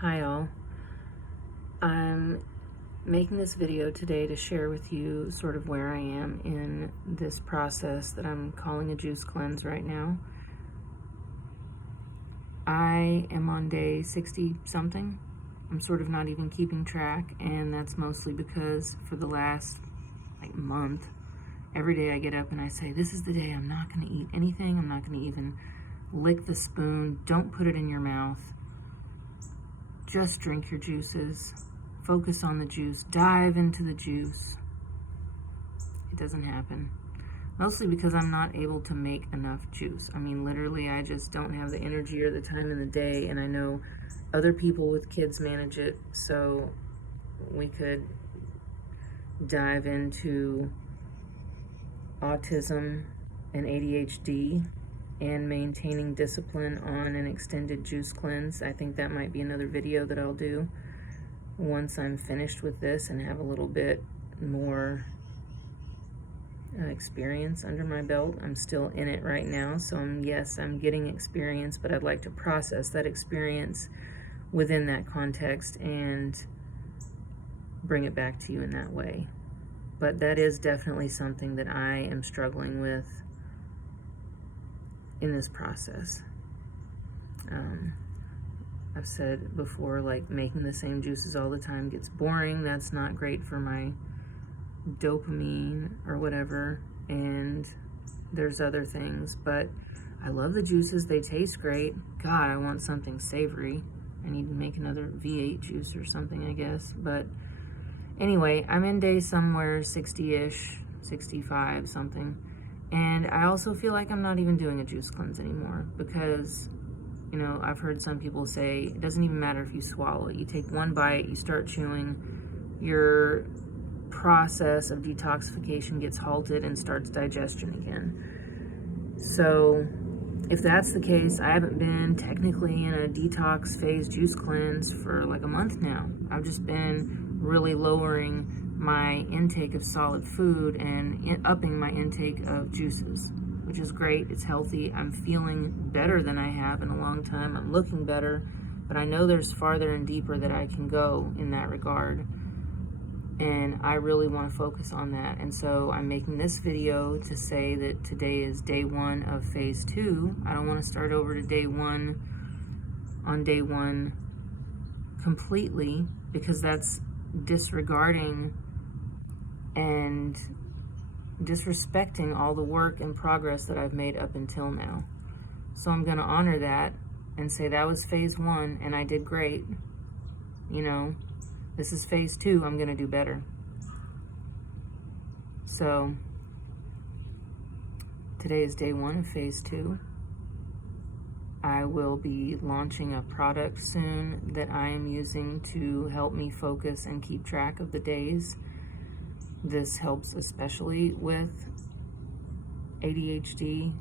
Hi all. I'm making this video today to share with you sort of where I am in this process that I'm calling a juice cleanse right now. I am on day 60 something. I'm sort of not even keeping track, and that's mostly because for the last month, every day I get up and I say, this is the day I'm not going to eat anything. I'm not going to even lick the spoon. Don't put it in your mouth. Just drink your juices. Focus on the juice. Dive into the juice. It doesn't happen. Mostly because I'm not able to make enough juice. I mean, literally, I just don't have the energy or the time in the day, and I know other people with kids manage it, so we could dive into autism and ADHD and maintaining discipline on an extended juice cleanse. I think that might be another video that I'll do once I'm finished with this and have a little bit more experience under my belt. I'm still in it right now, so yes, I'm getting experience, but I'd like to process that experience within that context and bring it back to you in that way. But that is definitely something that I am struggling with in this process. I've said before, making the same juices all the time gets boring. That's not great for my dopamine or whatever, and there's other things, but I love the juices. They taste great. God, I want something savory. I need to make another V8 juice or something, I guess. But anyway, I'm in day somewhere 60-ish, 65 something, and I also feel like I'm not even doing a juice cleanse anymore because, you know, I've heard some people say it doesn't even matter if you swallow it. You take one bite, you start chewing, your process of detoxification gets halted and starts digestion again. So if that's the case, I haven't been technically in a detox phase juice cleanse for like a month now. I've just been really lowering my intake of solid food and upping my intake of juices, which is great. It's healthy. I'm feeling better than I have in a long time. I'm looking better, but I know there's farther and deeper that I can go in that regard. And I really want to focus on that. And so I'm making this video to say that today is day 1 of phase 2. I don't want to start over to day 1 on day 1 completely, because that's disregarding and disrespecting all the work and progress that I've made up until now. So I'm going to honor that and say that was phase 1 and I did great. You know, this is phase 2, I'm going to do better. So today is day 1 of phase 2. I will be launching a product soon that I am using to help me focus and keep track of the days. This helps especially with ADHD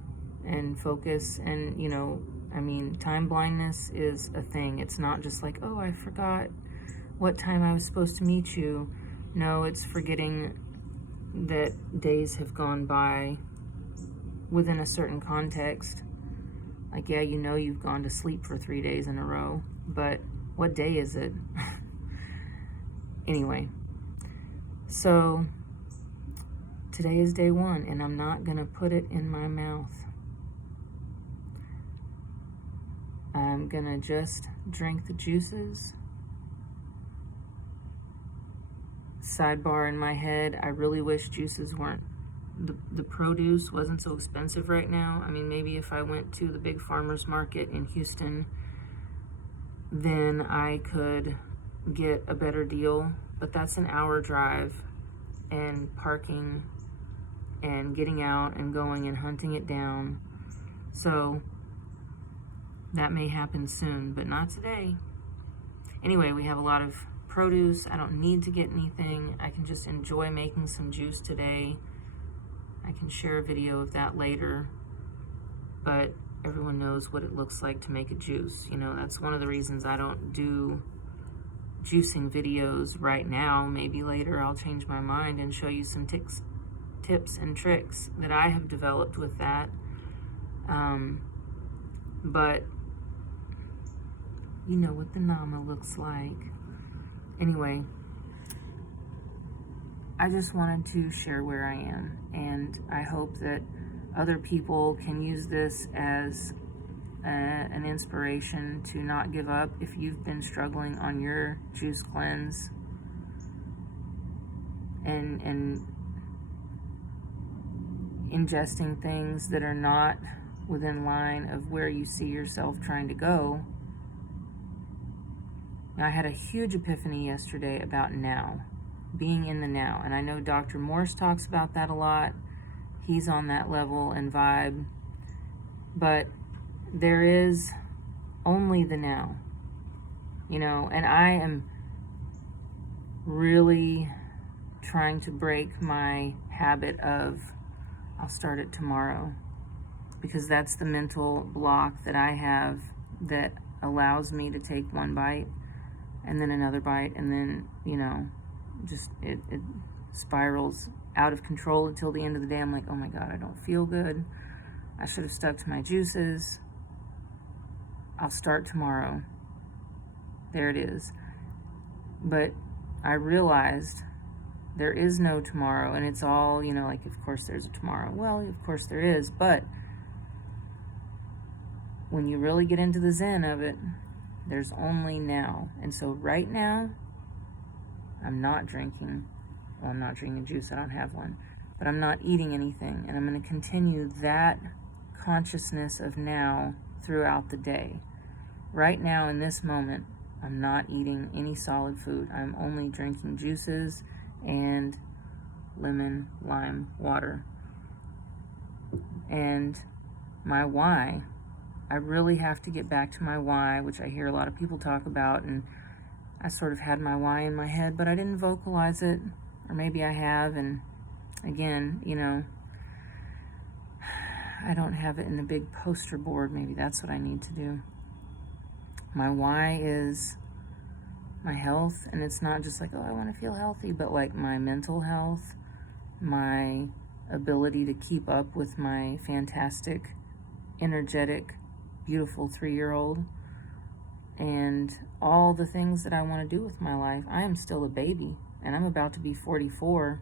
and focus, and you know, I mean, time blindness is a thing. It's not just like, oh, I forgot what time I was supposed to meet you. No, it's forgetting that days have gone by within a certain context. Like, yeah, you know you've gone to sleep for 3 days in a row, but what day is it? Anyway, so today is day 1, and I'm not gonna put it in my mouth. I'm gonna just drink the juices. Sidebar in my head, I really wish juices weren't, the produce wasn't so expensive right now. I mean, maybe if I went to the big farmer's market in Houston, then I could get a better deal, but that's an hour drive and parking and getting out and going and hunting it down. So that may happen soon, but not today. Anyway, we have a lot of produce. I don't need to get anything. I can just enjoy making some juice today. I can share a video of that later, but everyone knows what it looks like to make a juice. You know, that's one of the reasons I don't do juicing videos right now. Maybe later I'll change my mind and show you some tips and tricks that I have developed with that. But You know what the Nama looks like. Anyway, I just wanted to share where I am, and I hope that other people can use this as an inspiration to not give up if you've been struggling on your juice cleanse and ingesting things that are not within line of where you see yourself trying to go. Now, I had a huge epiphany yesterday about now, being in the now, and I know Dr. Morse talks about that a lot. He's on that level and vibe, but there is only the now, and I am really trying to break my habit of I'll start it tomorrow, because that's the mental block that I have that allows me to take one bite and then another bite, and then just it spirals out of control until the end of the day. I'm like, oh my God, I don't feel good. I should have stuck to my juices. I'll start tomorrow. There it is. But I realized there is no tomorrow, and it's all, of course there's a tomorrow. Well, of course there is, but when you really get into the zen of it, there's only now. And so right now, I'm not drinking. Well, I'm not drinking juice. I don't have one. But I'm not eating anything. And I'm going to continue that consciousness of now throughout the day. Right now, in this moment, I'm not eating any solid food. I'm only drinking juices and lemon, lime, water. And my why, I really have to get back to my why, which I hear a lot of people talk about, and I sort of had my why in my head, but I didn't vocalize it, or maybe I have, and again, I don't have it in a big poster board. Maybe that's what I need to do. My why is my health, and it's not just like, oh, I want to feel healthy, but like my mental health, my ability to keep up with my fantastic, energetic, beautiful 3-year-old, and all the things that I want to do with my life. I am still a baby, and I'm about to be 44.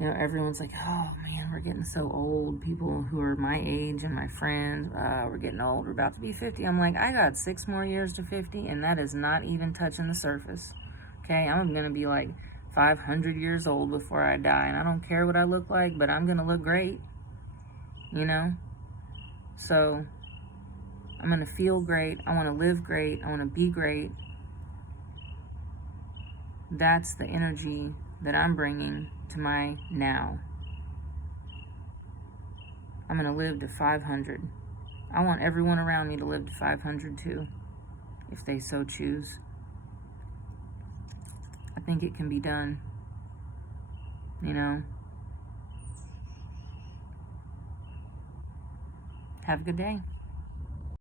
Everyone's like, oh man, we're getting so old. People who are my age and my friends, we're getting old. We're about to be 50. I'm like, I got 6 more years to 50, and that is not even touching the surface. Okay, I'm going to be like 500 years old before I die, and I don't care what I look like, but I'm going to look great, So I'm going to feel great. I want to live great. I want to be great. That's the energy that I'm bringing to my now. I'm going to live to 500. I want everyone around me to live to 500 too, if they so choose. I think it can be done, Have a good day.